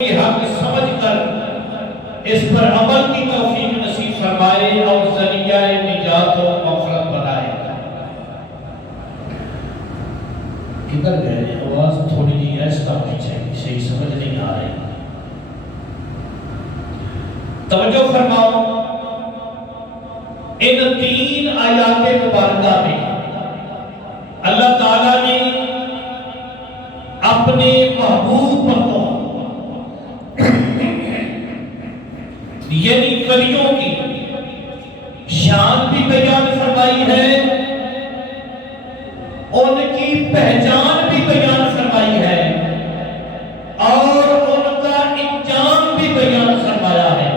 حق سمجھ کر اس پر عمل کی توفیق نصیب فرمائے اور ذریعہ نجات و مغفرت بنائے۔ کدھر گئے ہیں؟ آواز تھوڑی جی ایسا ہونی چاہیے، صحیح سمجھ نہیں آ رہی۔ توجہ فرماؤ، ان 3 آیات مبارکہ میں اللہ تعالیٰ نے اپنے محبوب پر یعنی ولیوں کی شان بھی بیان فرمائی ہے، ان کی پہچان بھی بیان فرمائی ہے اور ان کا انجام بھی بیان فرمایا ہے۔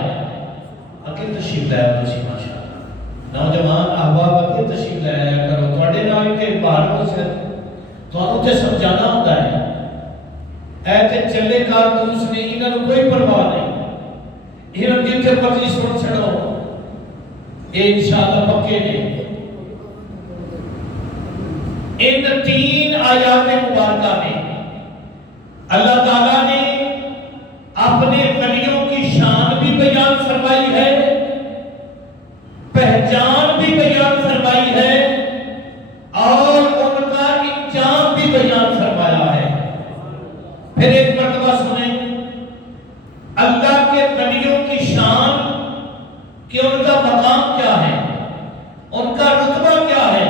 اگر تشریف لایا تسی ماشاءاللہ نوجوان احباب اگر تشریف لایا کرو، تھوڑے نام کے باروں سے تھوڑوں تے سمجھانا ہوتا ہے۔ ایتے چلے کارتوس نے انہوں کوئی پرواہ نہیں، انہوں جتنے مرضی سن چھڑو، اے انشاءاللہ پکے نے۔ ان 3 آیات مبارکہ میں اللہ تعالیٰ نے اپنے ولیوں کی شان بھی بیان فرمائی ہے، پہچان بھی بیان فرمائی ہے اور ان کا انجام بھی بیان فرمایا ہے۔ پھر ایک مرتبہ سنیں اللہ کے ولیوں کی شان کہ ان کا مقام کیا ہے، ان کا رتبہ کیا ہے،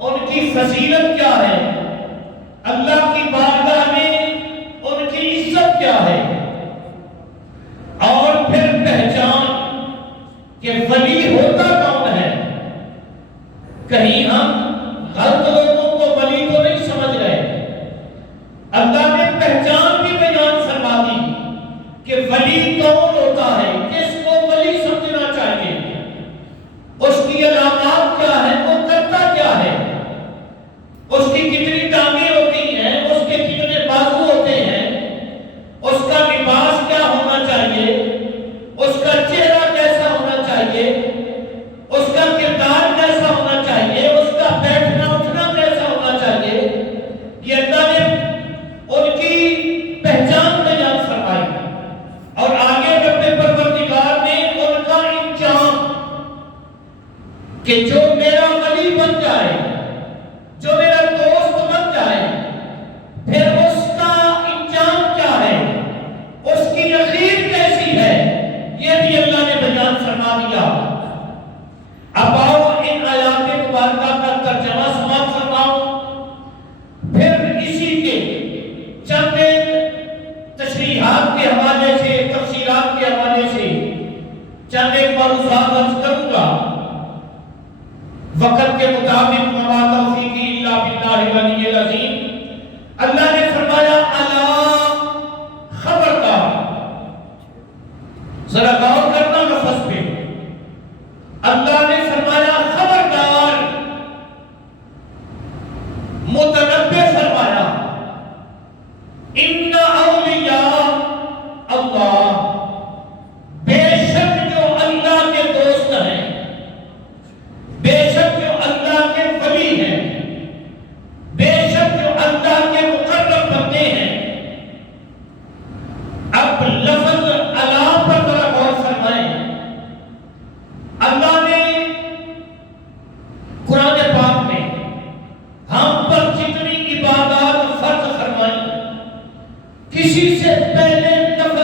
ان کی فضیلت کیا ہے، اللہ کی بارگاہ میں ان کی عزت کیا ہے، اور پھر پہچان کہ ولی ہوتا کون ہے۔ کہیں ہم غلط لوگوں کو ولی تو نہیں سمجھ رہے، اللہ نے پہچان بھی بیان فرما دی کہ ولی کون ہوتا ہے، کس کو ولی سمجھنا چاہیے، اس کی علامات کیا ہے، وہ کرتا کیا ہے، اس کی کتنی ٹانگیں ہوتی ہیں، اس کے کتنے بازو ہوتے ہیں، اس کا لباس کیا ہونا چاہیے، اس کا چہرہ کیسا ہونا چاہیے، اس کا کردار کیسا ہونا چاہیے، اس کا بیٹھنا اٹھنا کیسا ہونا چاہیے۔ یہ اللہ نے ان کی پہچان بیان فرمائی اور آگے رب پروردگار نے ان کا انجام کہ جو میرا ولی بن جائے، جو میرا دوست بن جائے، پھر اس کا انجام کیا ہے، اس کی اخیر کیسی ہے، یہ بھی اللہ نے بیان فرما دیا۔ اب آؤ ان آیات مبارکہ کا ترجمہ سماعت فرماؤ، پھر اسی کے چند تشریحات کے حوالے سے، تفصیلات کے حوالے سے چند معروضات عرض کروں گا۔ وقت کے مطابق وما توفیقی الا باللہ العلی العظیم۔ اللہ نے فرمایا الا، خبردار، ذرا غور کرنا لفظ پہ، اللہ نے فرمایا خبردار، متنبہ فرمایا ان اولیاء اللہ، بے شک جو اللہ کے دوست ہیں، بے شک جو اللہ کے ولی ہیں، بے شک جو اللہ کے مقرب بندے ہیں۔ اب لفظ اللہ پر ذرا غور فرمائیں۔ اللہ نے قرآن پاک میں ہم پر جتنی عبادات فرض فرمائی، کسی سے پہلے لفظ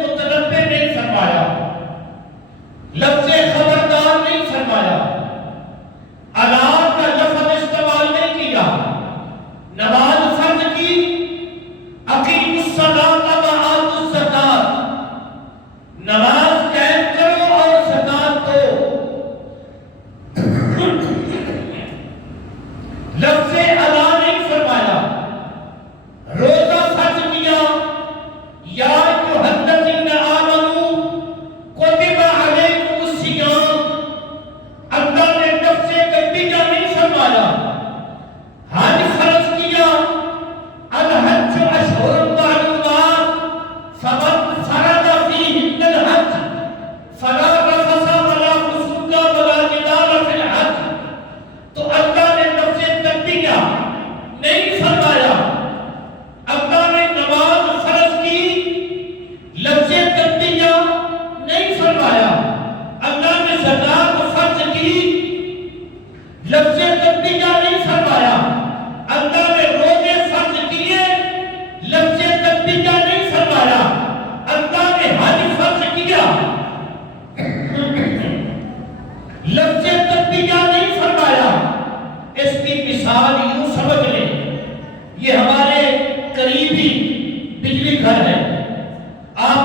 متنبہ نہیں فرمایا، لفظ خبردار نہیں فرمایا، اللہ کا لفظ استعمال نہیں کیا۔ نماز فرض کی، اقیموا الصلاۃ وآتوا الزکاۃ،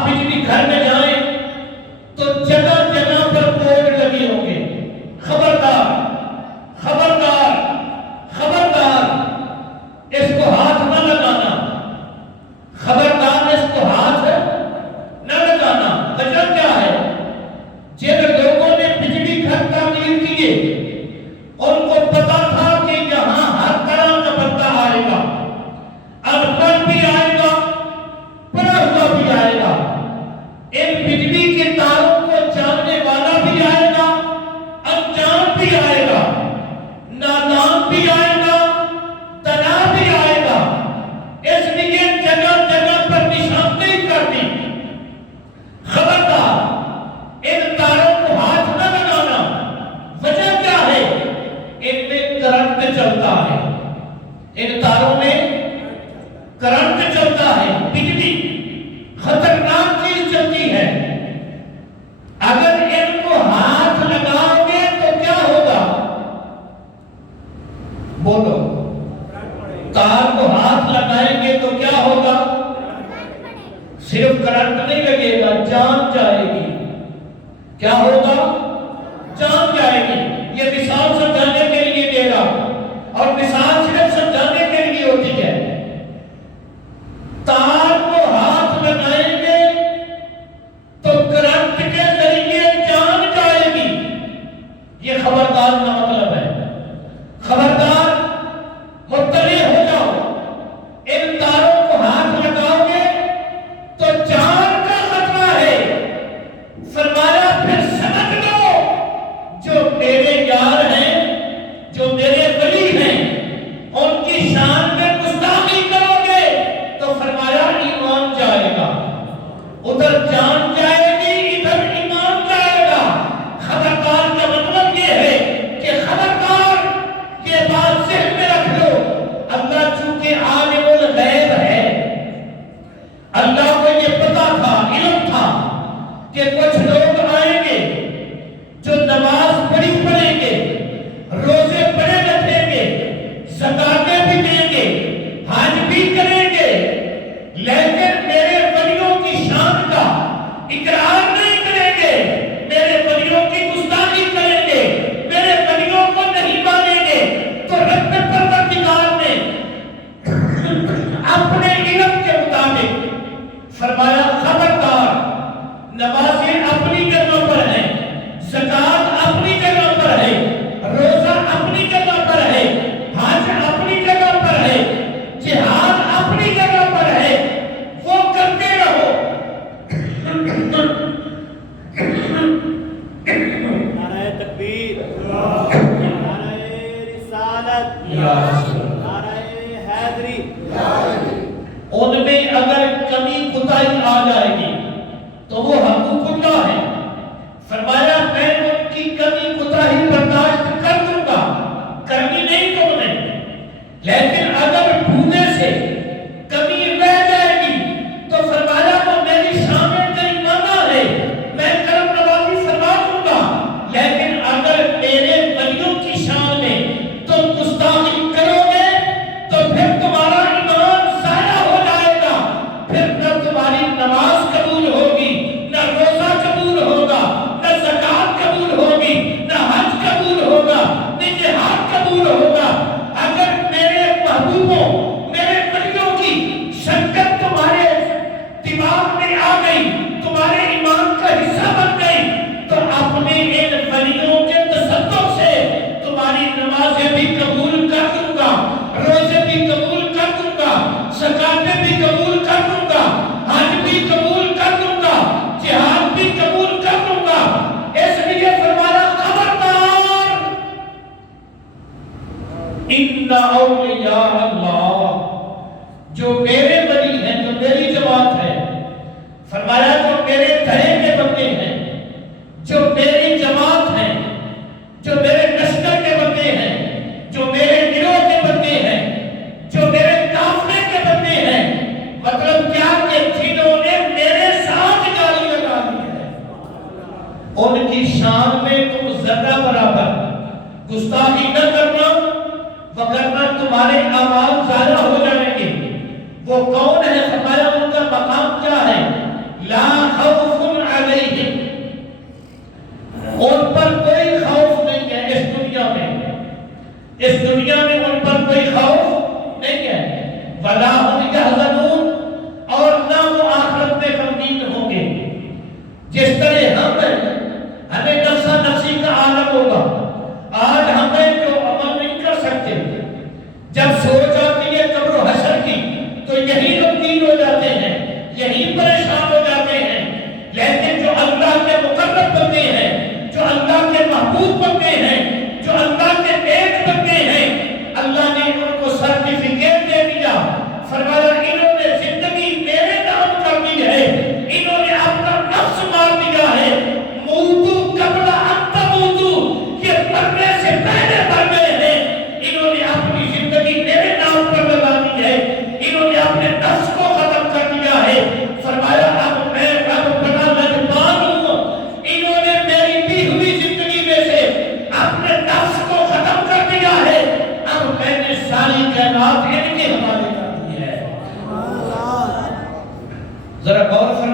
بجلی گھر میں جائیں تو جگہ جگہ پر بورڈ لگے ہوں گے، خبردار خبردار خبردار، اس کو ہاتھ نہ لگانا، خبردار اس کو ہاتھ نہ لگانا۔ وجہ کیا ہے؟ جن لوگوں نے بجلی گھر تعمیر کیے ان کو پتا تھا کہ یہاں ہر طرح کا بندہ آئے گا، ان پڑھ بھی آئے گا، پڑھا ہوا بھی آئے گا، ان بجلی کے تاروں کو جاننے والا بھی آئے گا، انجان بھی آئے گا، نادان بھی آئے گا، تنا بھی آئے گا۔ اس لیے جگہ جگہ پر نشاندہی کر دی، خبردار ان تاروں کو ہاتھ نہ لگانا۔ وجہ کیا ہے؟ ان میں کرنٹ چلتا ہے، ان تاروں میں کرنٹ چلتا ہے، بجلی خطرناک چیز چلتی ہے۔ اگر ان کو ہاتھ لگاؤ گے تو کیا ہوگا؟ بولو، تار کو ہاتھ لگائیں گے تو کیا ہوگا؟ صرف کرنٹ نہیں لگے گا، جان جائے گی۔ کیا ہوگا؟ جان جائے گی۔ یہ مثال سمجھانے کے لیے دے رہا، اور مثال صرف سمجھانے کے لیے ہوتی ہے۔ تار کو ہاتھ لگائیں گے تو کرنٹ کے ذریعے جان جائے گی۔ یہ خبردار کا مطلب ہے، خبردار مطلع ہو جاؤ۔ ان تاروں کو ہاتھ لگاؤ گے تو جان کا خطرہ ہے۔ فرمایا پھر سمجھ لو، جو میرے یار ہیں، جو میرے ولی ہیں، ان کی شان میں گستاخی کرو گے تو فرمایا ایمان جائے گا۔ ادھر جان جائے گی، ادھر ایمان جائے گا۔ خبردار کا مطلب یہ ہے کہ خبردار، یہ بات ذہن میں رکھ لو، اللہ چونکہ عالم الغیب ہے، اللہ کو یہ پتا تھا، علم تھا کہ کچھ لوگ آئیں گے جو نماز پڑھی پڑھیں گے، روزے پڑھے رکھیں گے، زکاتیں بھی دیں گے، حج بھی کریں گے، لیکن میرے ولیوں کی شان کا اقرار نہیں کریں گے، میرے ولیوں کی گستاخی کریں گے، میرے ولیوں کو نہیں مانیں گے۔ تو رب پروردگار نے اپنے علم کے مطابق فرمایا خبردار، نمازیں اپنی جگہ پر ہیں، زکات اپنی جگہ پر ہے، روزہ اپنی جگہ پر ہے، حج اپنی جگہ پر ہے، جہاد اپنی جگہ پر ہے، وہ کرتے رہو۔ نعرہ تکبیر، نعرہ رسالت، نعرہ حیدری۔ ان میں اگر کمی کوتاہی آ جائے گی تو وہ حقوق اللہ ہے۔ فرمایا میں ان کی کمی کوتاہی برداشت کر دوں گا، کرنی نہیں تم نے، لیکن اگر ڈھونڈے سے کمی رہ جائے گی تو فرمایا وہ میری شان کریمانہ ہے، میں کرم نوازی فرما دوں گا۔ لیکن اگر میرے ولیوں کی شان میں تم گستاخی کرو گے تو پھر تمہارا ایمان ضائع ہو جائے گا، پھر نہ تمہاری نماز قبول ہوگی، نہ روزہ قبول ہوگا، نہ زکات قبول ہوگی، نہ حج قبول ہوگا، نہ جہاد قبول ہوگا۔ اگر میرے محبوبوں، میرے ولیوں کی شرکت تمہارے دماغ میں آ گئی، تمہارے ایمان کا حصہ بن گئی، تو اپنے ان ولیوں کے تصدق سے تمہاری نمازیں بھی قبول کر دوں گا، روزے بھی قبول کر دوں گا، زکاتیں بھی قبول کر دوں گا، حج بھی قبول کر دوں گا، جہاد بھی قبول کر دوں گا۔ اس لیے فرمایا خبردار، ان اولیاء اللہ، جو میرے ولی ہیں، جو میری جماعت ہے، فرمایا جو میرے دھڑے کے بندے ہیں، جو میری جماعت ہیں، جو میرے لشکر کے بندے ہیں، جو میرے گروہ کے بندے ہیں، جو میرے قافلے کے بندے ہیں، مطلب کیا کہ جنہوں نے میرے ساتھ گالی لگا دی ہے، ان کی شان میں تم ذرہ برابر گستاخی نہ کرنا، وگرنہ تمہارے اعمال ضائع ہو جائیں گے۔ وہ کون ہے؟ فرمایا ان کا مقام کیا ہے؟ لا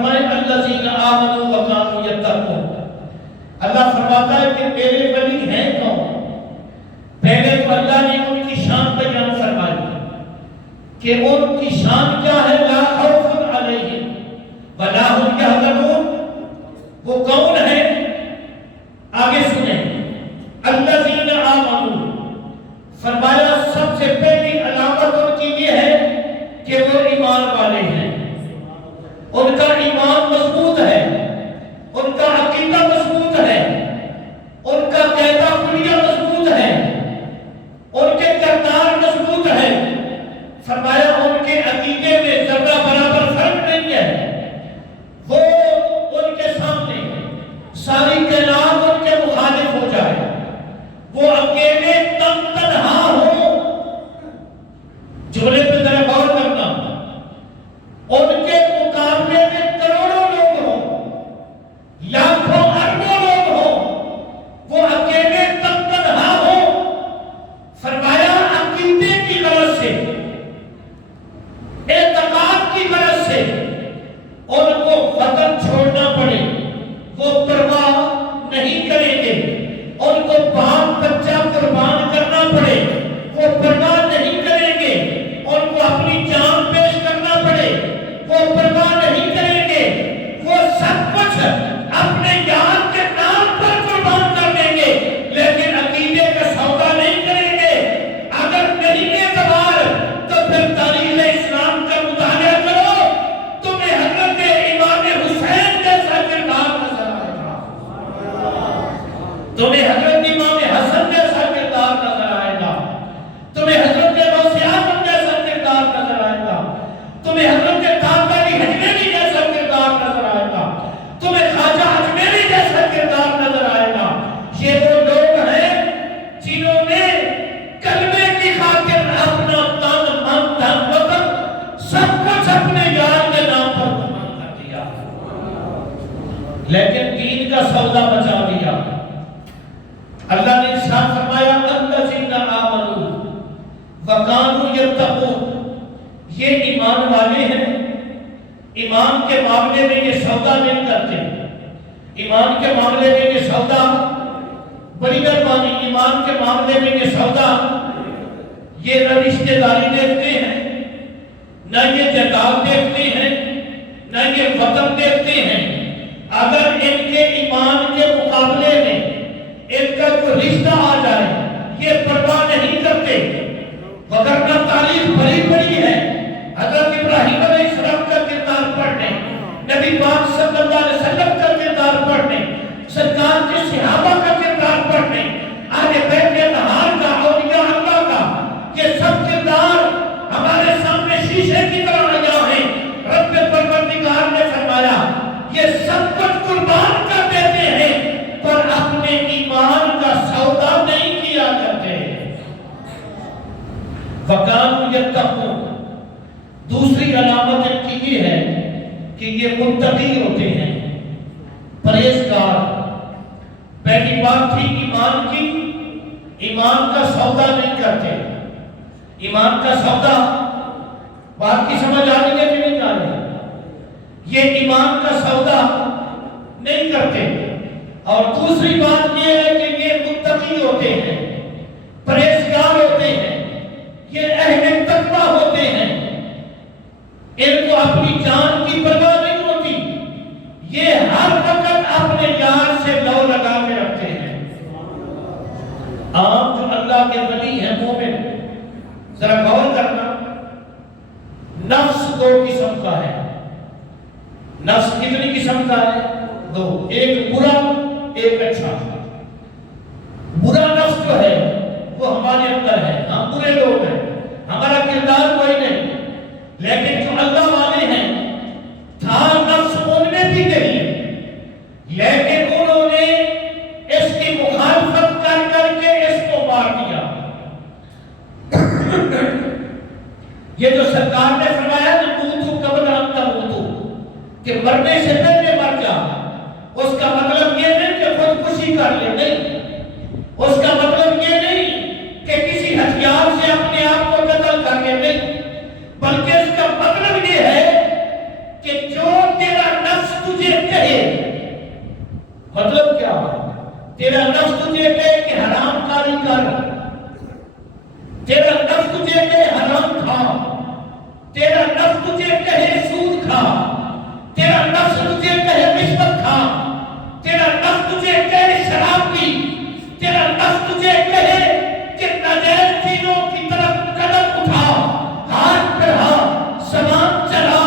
فرمائے الذین آمنوا وکانوا یتقون، اللہ فرماتا ہے کہ میرے ولی ہیں کون؟ پہلے تو اللہ نے ان کی شان بیان فرمائی کہ ان کی شان کیا ہے، لا خوف علیہم ولا هم یحزنون۔ وہ کون ہے؟ آگے سنیں، الذین آمنوا، فرمایا سب سے پہلی علامت ان کی یہ ہے کہ وہ ایمان والے ہیں، ان کا ایمان مضبوط ہے، ان کا عقیدہ مضبوط ہے، ان کا قاعدہ کلیہ مضبوط ہے، ان کے کردار مضبوط ہے۔ فرمایا ان کے عقیدے میں ذرہ برابر فرق نہیں ہے، وہ ان کے سامنے ساری کائنات ان کے مخالف ہو جائے، وہ اکیلے تنہا ہو، جملے پہ ذرا غور کرنا، ان کے مقابلے میں کروڑوں لوگ ہوں، لاکھوں اربوں لوگ ہوں، وہ اکیلے تنہا ہو۔ فرمایا عقیدے کی غرض سے، اعتقاد کی غرض سے ان کو وطن چھوڑنا پڑے، وہ پرواہ نہیں کریں گے، ان کو باپ بچہ قربان کرنا پڑے، وہ پرواہ نہیں کریں گے، ان کو اپنی جان پیش کرنا پڑے، وہ پرواہ نہیں کریں گے، وہ سب کچھ اپنے یار کے نام پر قربان کر دیں گے، لیکن عقیدے کا سودا نہیں کریں گے۔ اگر نہیں اعتبار تو پھر تاریخ اسلام کا مطالعہ کرو، تمہیں حضرت امام حسین جیسا کردار نظر آئے گا، تمہیں حضرت امام حسن جیسا کردار نظر آئے گا، تمہیں حضرت غوث اعظم جیسا کردار نظر آئے گا، تمہیں حضرت داتا علی حجویری جیسا کردار نظر آئے گا، تمہیں خواجہ اجمیری جیسا کردار نظر آئے گا۔ یہ وہ لوگ ہیں جنہوں نے کلمے کی خاطر اپنا تن من دھن وطن سب کچھ اپنے یار کے نام پر قربان کر دیا، لیکن دین کا سودا بچا لیا۔ اللہ نے ارشاد فرمایا الذین آمنوا وکانوا یتقون، یہ ایمان والے ہیں، ایمان کے معاملے میں یہ سودا نہیں کرتے، ایمان کے معاملے میں یہ سودا، بڑی مہربانی، ایمان کے معاملے میں یہ سودا، یہ نہ رشتہ داری دیکھتے ہیں، نہ یہ جائیداد دیکھتے ہیں، نہ یہ وطن دیکھتے ہیں۔ اگر ان کے ایمان کے مقابلے میں ان کا کوئی رشتہ آ جائے یہ پرواہ نہیں کرتے، وگرنہ تاریخ بڑی بڑی ہے۔ حضرت ابراہیم علیہ السلام کا کردار پڑھنے، نبی پاک صلی اللہ علیہ وسلم کا کردار پڑھنے، سرکار کے صحابہ کا کردار پڑھنے، آج بیت نہار کا، اولیاء اللہ کا، یہ سب کردار ہمارے سامنے شیشے کی طرح لگا ہے۔ رب پروردگار نے فرمایا یہ سب کچھ قربان کر دیتے ہیں پر اپنے ایمان کا سودا نہیں کیا کرتے۔ وَكَانُوا يَتَّقُونَ، دوسری علامت ان کی یہ ہے کہ یہ متقی ہوتے ہیں، پرہیزگار۔ پہلی بات تھی ایمان کی، ایمان کا سودا نہیں کرتے، ایمان کا سودا، بات کی سمجھ آ رہی ہے کہ نہیں آ رہی؟ یہ ایمان کا سودا نہیں کرتے۔ اور دوسری بات یہ ہے کہ یہ متقی ہوتے ہیں، پرہیزگار ہوتے ہیں، یہ اہل تقویٰ ہوتے ہیں، ان کو اپنی جان کی پرواہ نہیں ہوتی، یہ ہر وقت اپنے یار سے لو لگا کے رکھتے ہیں۔ عام جو اللہ کے ولی ہیں مومن، ذرا غور کرنا، نفس دو قسم کا ہے۔ نفس کتنی قسم کا ہے؟ دو، ایک برا ایک اچھا۔ برا نفس جو ہے وہ ہمارے اندر ہے، ہم برے لوگ ہیں، ہمارا کردار کوئی نہیں، لیکن جو اللہ والے ہیں تھا نفس ان میں بھی نہیں، لیکن انہوں نے اس کی مخالفت کر کر کے اس کو مار دیا۔ یہ جو سرکار نے فرمایا نا موتو قبل ان تموتو، کہ مرنے سے پہلے مر جا، اس کا مطلب یہ نہیں کہ خودکشی کر لے، نہیں، اس کا مطلب یہ نہیں کہ کسی ہتھیار سے اپنے آپ کو قتل کر لے، نہیں، بلکہ اس کا مطلب یہ ہے کہ جو تیرا نفس تیرا نفس تجھے کہے کہ حرام کاری کر، تیرا نفس تجھے کہے حرام کھا، تیرا نفس تجھے کہے سود کھا، تیرا نفس تجھے کہے رشوت کھا، تیرا نفس تجھے کہے شراب پی، تیرا نفس تجھے کہے کہ ناجائز چیزوں کی طرف قدم اٹھا، ہاتھ بڑھا، سامان چلا،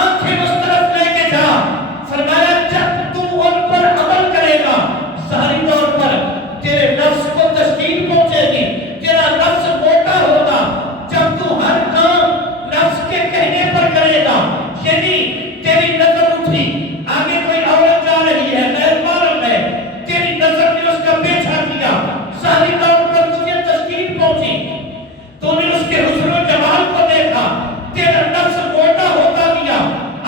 آنکھیں اس طرف لے کے جا، فرمایا جب تو ان پر عمل کرے گا ظاہری طور پر تیرے نفس کو تسکین پہنچے گی، تیرا نفس موٹا ہوگا جب تو ہر کام نفس کے کہنے پر کرے گا، یعنی تیری نظر اٹھی آگے کوئی عورت جا رہی ہے غیر محرم ہے، تیری نظر نے اس کا پیچھا کیا، ظاہری طور پر تجھے تسکین پہنچی، تو نے اس کے حسن و جمال کو دیکھا، تیرا نفس موٹا ہوتا گیا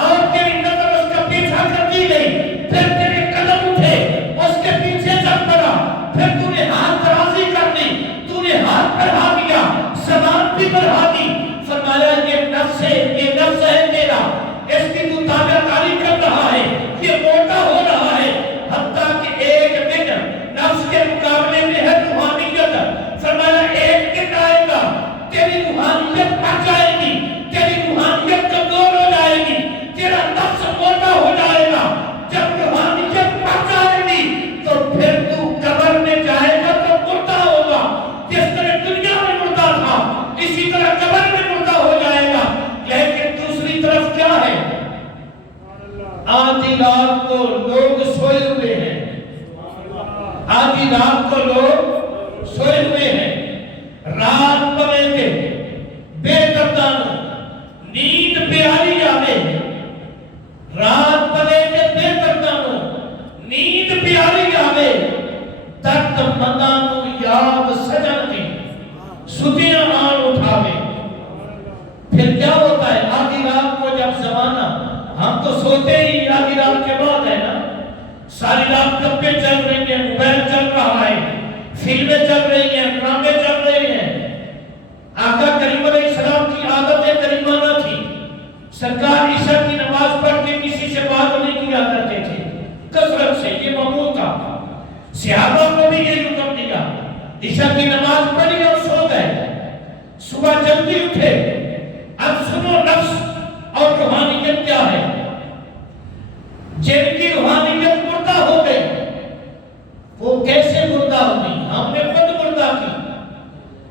اور تیری نظر اس کا پیچھا کرتی گئی، پھر تیرے قدم اٹھے اس کے پیچھے چل پڑا، پھر تو نے ہاتھ درازی کر دی، تو نے ہاتھ بڑھا دیا، زبان بھی بڑھا دی، فرمایا یہ نفس ہے تیرا، اس کی تو تابع کاری کر رہا ہے، یہ موٹا ہو رہا ہے، حتیٰ کہ ایک دن نفس کے مقابلے میں ہے روحانیت، فرمایا ایک دن آئے گا تیری روحانیت بڑھ جائے گی، تیری روحانیت کمزور ہو جائے گی، تیرا نفس موٹا ہو جائے گا، جب روحانیت بڑھ جائے گی تو پھر تو قبر میں جائے گا تو مردہ ہوگا، جس طرح دنیا میں مردہ تھا اسی طرح قبر میں مردہ ہو جائے گا، لیکن دوسری طرف کیا ہے؟ آدھی رات کو لوگ سوئے ہوئے ہیں، آدھی رات کو لوگ سوئے ہوئے ہیں، رات پڑے تھے بے دردانوں نیند پیاری آوے، رات پڑے تھے بے دردانوں نیند پیاری آوے، درد مندانوں یاد سجن کی ستیاں آن اٹھاوے۔ پھر کیا ہوتا ہے آدھی رات کو جب زمانہ، ہم تو سوتے ہی آدھی رات کے بعد ہے نا، ساری رات گپیں چل رہی ہیں، موبائل چل رہا ہے، فلمیں چل رہی ہیں، ڈرامے چل رہے ہیں۔ آقا کریم علیہ السلام کی عادت کریمانہ تھی، سرکار عشاء کی نماز پڑھ کے کسی سے بات نہیں کیا کرتے تھے کثرت سے، یہ معمول تھا، صحابہ کو بھی یہ حکم دیا، عشاء کی نماز پڑھی اور سو گئے، صبح جلدی اٹھے۔ اب سنو نفس اور روحانیت کیا ہے، جن کی روحانیت مردہ ہو گئی وہ کیسے مردہ ہوئی؟ ہم نے خود مردہ کی،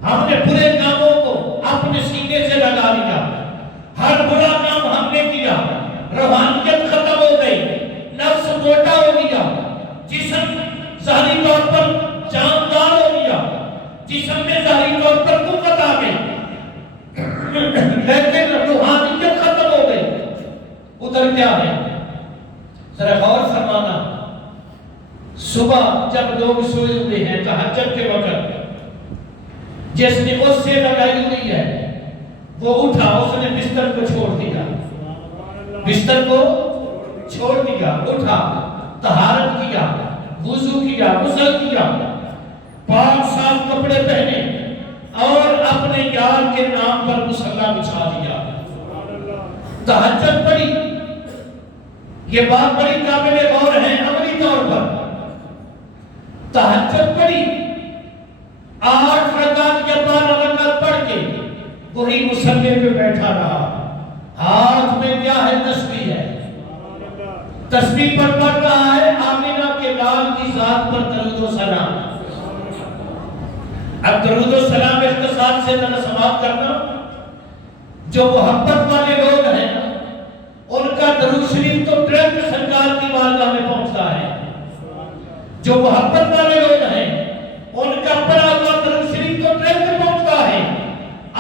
ہم نے برے کاموں کو اپنے سینے سے لگا لیا، ہر برا کام ہم نے کیا، روحانیت ختم ہو گئی، نفس موٹا ہو گیا، جسم ظاہری طور پر جاندار ہو گیا، جسم میں ظاہری طور پر قوت آ گئی، لیکن روحانیت ختم ہو گئی۔ ادھر کیا ہے ذرا غور فرمانا، صبح جب لوگ سوئے ہوئے ہیں تہجد کے وقت، جس نے اس سے لگائی ہوئی ہے وہ اٹھا، اس نے بستر کو چھوڑ دیا، بستر کو چھوڑ دیا، اٹھا، طہارت کیا، وضو کیا، غسل کیا، پاک صاف کپڑے پہنے اور اپنے یار کے نام پر مصلی بچھا دیا، تہجد پڑھی۔ یہ بات بڑی قابل غور ہے عملی طور پر، تہجد پڑھی، 8 رکعت یا 12 رکعت پڑھ کے وہی مصلی پہ بیٹھا رہا، ہاتھ میں کیا ہے؟ تسبیح ہے، تسبیح پر پڑھ رہا ہے آمینہ کے لال کی ذات پر درود و سلام۔ اب درود و سلام اختصار سے میں سماعت کرنا، جو محبت والے لوگ ہیں ان کا درود شریف تو ڈائریکٹ سرکار کی بارگاہ میں پہنچتا ہے، جو محبت والے لوگ ہیں ان کا پڑھا ہوا درود شریف تو ڈائریکٹ پہنچتا ہے،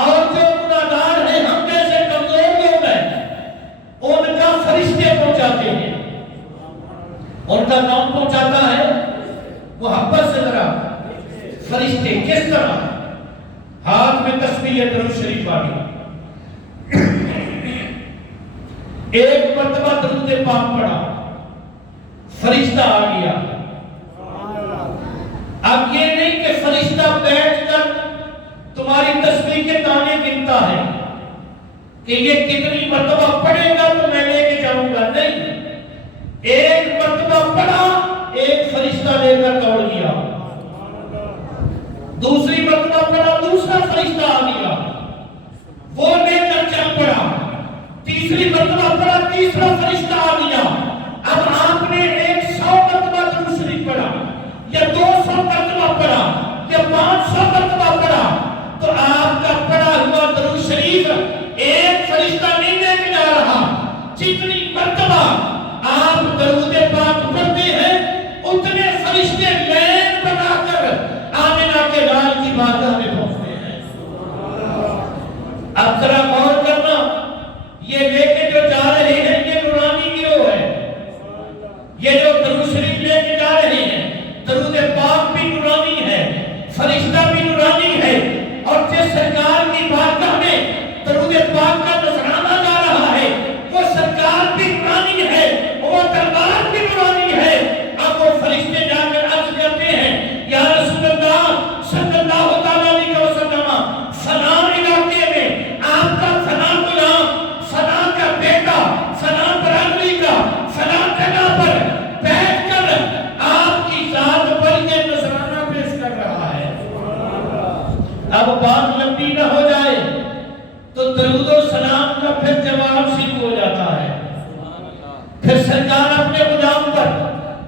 اور جو گناہگار ہیں ہم جیسے کمزور لوگ ہیں ان کا فرشتے پہنچاتے ہیں۔ ان کا کون پہنچاتا ہے؟ محبت سے ذرا فرشتے، کس طرح؟ ہاتھ میں تسبیح درود شریف والی، ایک مرتبہ درود پاک پڑھا، فرشتہ آ گیا۔ اب یہ نہیں کہ فرشتہ بیٹھ کر تمہاری تسبیح کے دانے گنتا ہے کہ یہ کتنی مرتبہ پڑھے گا تو میں لے کے جاؤں گا، نہیں، ایک مرتبہ پڑھا ایک فرشتہ فرشتہ لے کر دوڑ گیا. دوسری مرتبہ پڑا, دوسرا فرشتہ آ گیا, وہ لے کر چل پڑا. تیسری مرتبہ پڑا, تیسرا فرشتہ آ گیا. اب آپ نے 100 مرتبہ درود شریف پڑھا یا 200 مرتبہ پڑھا یا 500 مرتبہ پڑھا, تو آپ کا پڑھا ہوا درود شریف ایک فرشتہ نہیں لے کے جا رہا. جتنی مرتبہ آپ درود پاک پڑھتے ہیں اتنے فرشتے لین بنا کر آمنہ کے لال کی بارگاہ میں پہنچتے ہیں. اب ذرا غور کرنا, یہ لے کے جو جا رہے ہیں یہ نورانی گروہ ہے. یہ جو درود شریف لے کے جا رہے ہیں, درود پاک بھی نورانی ہے, فرشتہ بھی نورانی ہے, اور جس سرکار کی بارگاہ میں درود پاک کا نذرانہ جا رہا ہے وہ سرکار بھی نورانی ہے, وہ دربار بھی نورانی ہے. اب وہ فرشتے جا کر عرض کرتے ہیں, یا رسول اللہ صلی اللہ تعالیٰ علیہ وسلم, فلاں علاقے میں آپ کا فلاں غلام, فلاں کا بیٹا, فلاں برادری کا فلاں جگہ پر بیٹھ کر آپ کی ذات پر یہ نذرانہ پیش کر رہا ہے. اب بات لمبی نہ ہو جائے تو درود و سلام کا پھر جواب شروع ہو جاتا ہے. پھر سرکار اپنے غلام پر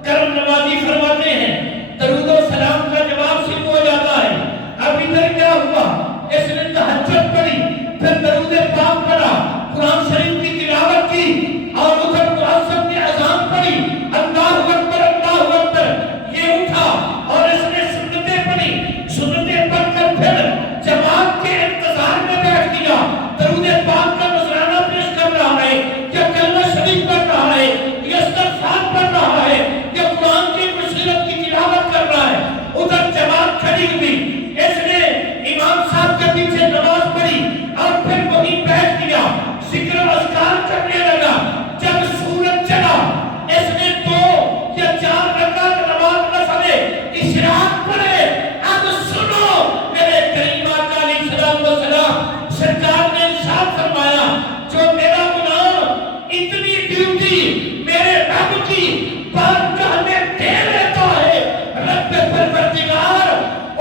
کرم نوازی فرماتے ہیں, درود و سلام کا جواب شروع ہو جاتا ہے. اب ادھر کیا ہوا, اس نے تہجد پڑھی, پھر درود پاک پڑھا, قرآن شریف کی تلاوت کی, اور ادھر مؤذن نے اذان پڑھی, اللہ اکبر اللہ اکبر, یہ اٹھا اور اس نے سنتیں پڑھی. سنتیں پڑھ کر پھر جماعت کے انتظار میں بیٹھ گیا. درود پاک کا نذرانہ پیش کر رہا ہے, یا کلمہ شریف پڑھ رہا ہے, یا استغفار پڑھ رہا ہے, یا قرآن کی بصیرت کی تلاوت کر رہا ہے. ادھر جماعت کھڑی ہوئی, اس نے امام صاحب کے پیچھے نماز پڑھی اور پھر وہیں بیٹھ گیا, ذکر و اذکار کرنے لگا. جب سورج چڑھا اس نے 2 یا 4 رکعت نماز نفل اشراق پڑھے. اب سنو میرے کریم آقا علیہ الصلوۃ والسلام, سرکار نے ارشاد فرمایا, جو میرا غلام اتنی ڈیوٹی میرے رب کی بارگاہ میں دے لیتا ہے, رب پروردگار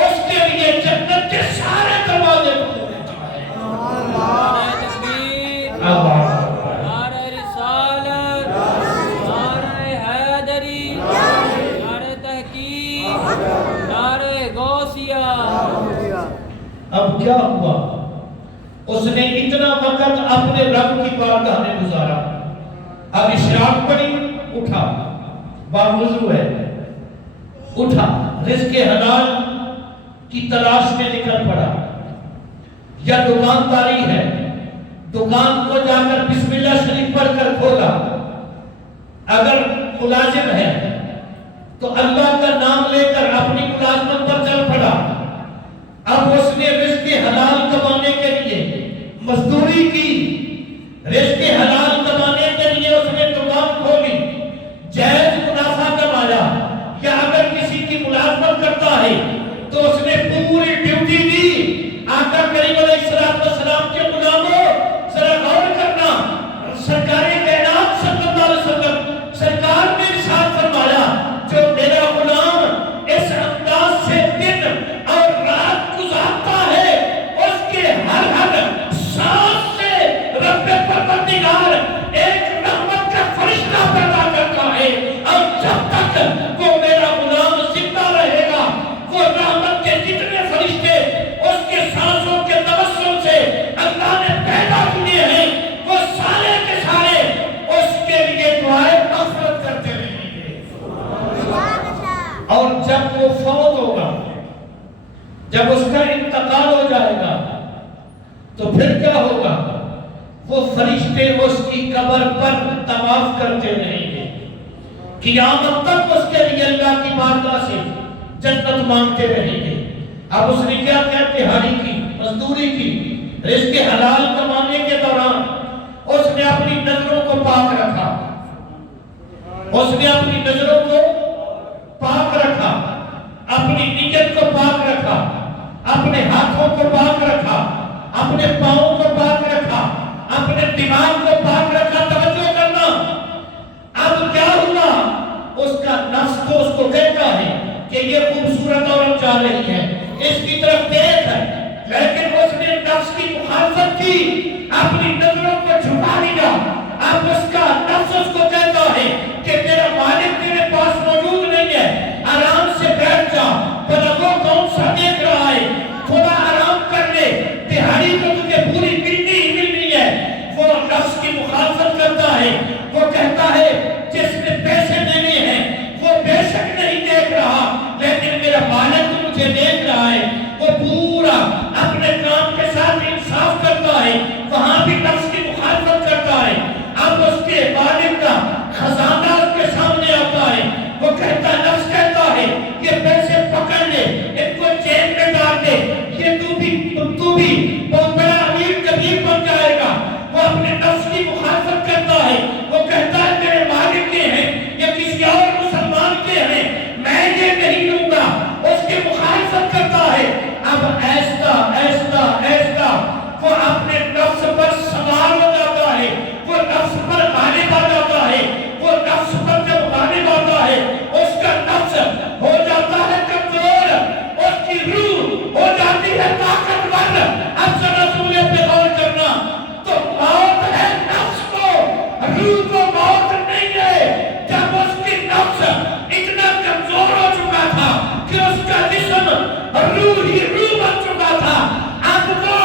اس کے لیے جنت کے سارے دروازے کھول دیتا ہے. نعرہ تکبیر, نعرہ رسالت, نعرہ حیدری, نعرہ تحقیق, نعرہ غوثیہ. اب کیا ہوا, اس نے اتنا وقت اپنے رب کی بارگاہ میں گزارا. اب اشراق پڑی, اٹھا, باوضو ہے, اٹھا, رزق حلال کی تلاش میں نکل پڑا. یا دکانداری ہے, دکان کو جا کر بسم اللہ شریف پڑھ کر کھولا. اگر ملازم ہے تو اللہ کا نام لے کر اپنی ملازمت پر چل پڑا. اب اس نے رزق حلال کمانے کے لیے مزدوری کی, رزق حلال کمانے کے لیے اس نے دکان کھولی, جائز منافع کمایا. یا اگر کسی کی ملازمت کرتا ہے تو اس نے پوری ڈیوٹی دی. آقا کریم علیہ الصلوۃ والسلام کے غلاموں ذرا غور کرنا, سرکار کائنات صلی اللہ علیہ وسلم سرکار نے ارشاد فرمایا, جو میرا غلام اس انداز سے دن اور رات گزارتا ہے اس کے ہر سانس سے رب پروردگار ایک رحمت کا فرشتہ پیدا کرتا ہے. اور جب تک وہ میرا غلام زندہ رہے گا وہ رحمت کے جتنے فرشتے اس کے سانسوں کے تبسم سے اللہ نے پیدا کیے ہیں وہ سارے کے سارے اس کے لیے دعائیں مغفرت کرتے رہیں گے. اور جب وہ فوت ہوگا, جب اس کا انتقال ہو جائے گا تو پھر کیا ہوگا, وہ فرشتے اس کی قبر پر طواف کرتے رہیں گے. قیامت تک اس کے لیے اللہ کی بارگاہ سے جنت مانگتے رہیں گے. اب اس نے کیا کیا, تہاڑی کی, مزدوری کی, رزق حلال کمانے کے دوران اس نے اپنی نظروں کو پاک رکھا, اس نے اپنی نظروں کو پاک رکھا, اپنی نیت کو پاک رکھا, اپنے ہاتھوں کو پاک رکھا, اپنے پاؤں کو پاک رکھا, اپنے دماغ کو پاک رکھا. توجہ کرنا, اب کیا ہوا, اس کا نفس تو اس کو کہتا ہے کہ یہ خوبصورت عورت جا رہی ہے، اس کی طرف دیکھ ہے، لیکن اس نے نفس کی مخالفت کی، اپنی نظروں کو جھکا دیا۔ اب اس کا نفس اس کو کہتا ہے کہ تیرا مالک تیرے پاس موجود نہیں ہے، آرام سے بیٹھ جا، بھلا وہ کون سا دیکھ رہا ہے، تھوڑا آرام کر لے، تہاڑی تو تجھے پوری ملنی ہی ملنی ہے۔ وہ نفس کی مخالفت کرتا ہے، وہ کہتا ہے جس نے پیسے دینے ہیں وہ بے شک نہیں دیکھ رہا، لیکن میرا مالک تو مجھے دیکھ رہا ہے۔ وہ پورا اپنے کام کے ساتھ انصاف کرتا ہے، وہاں بھی نفس کی مخالفت کرتا ہے۔ اب اس کے مالک کا خزانہ اس کے سامنے آتا ہے، وہ کہتا ہے، نفس کہتا ہے یہ پیسے پکڑ لے، ان کو جیب میں ڈال دے، یہ تو بھی بہت بڑا امیر کبیر بن جائے گا۔ وہ اپنے نفس کی مخالفت کرتا ہے، وہ کہتا ہے میرے مالک کے ہیں یا کسی اور مسلمان کے ہیں، میں یہ نہیں لوں گا، اس کی مخالفت کرتا ہے۔ اب ایسا وہ اپنے نفس پر سوار ہو جاتا ہے، وہ نفس پر غالب آ جاتا ہے، وہ نفس پر جب غالب آتا ہے اس کا نفس ہو جاتا ہے کمزور، اس کی روح ہو جاتی ہے طاقتور۔ اب ذرا سمجھے پہ غور کرنا، تو موت ہے نفس کو، روح کو موت نہیں ہے۔ جب اس کی نفس اتنا کمزور ہو چکا تھا کہ اس کا جسم روح ہی روح بن چکا تھا، اب وہ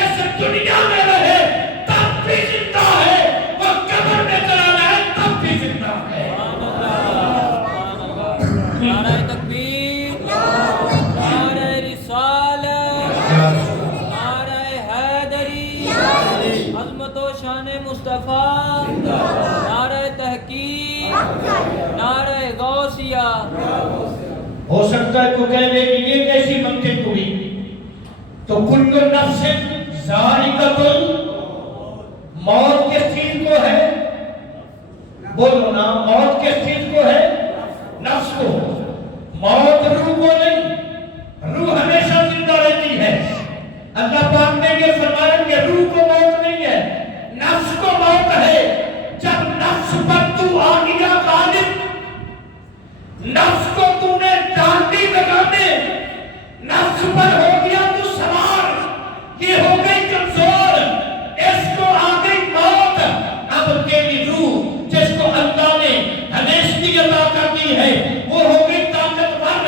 اس دنیا میں رہے تب بھی زندہ ہے، وہ قبر میں چلا جائے تب بھی زندہ ہے۔ نعرہ تکبیر، نعرہ رسالت، نعرہ حیدری، عظمت و شان مصطفیٰ، نعرہ تحقیق، نعرہ غوثیہ۔ ہو سکتا ہے کوئی کہہ لے کہ یہ کیسی منطق ہوئی، تو کل نفس ذائقۃ موت کس چیز کو ہے؟ بولو نا، موت کس چیز کو ہے؟ نفس کو۔ موت روح کو نہیں، روح ہمیشہ زندہ رہتی ہے۔ اللہ پاک نے یہ فرمایا کہ روح کو موت نہیں ہے، نفس کو موت ہے۔ جب نفس پر تو آ گیا غالب، نفس کو تو نے ڈانٹی لگانے، نفس پر ہو گیا تو سوار، یہ ہو گئی کمزور، اس کو آ گئی موت۔ اب تیری روح جس کو اللہ نے ہمیشہ عطا کر دی ہے وہ ہو گئی طاقتور،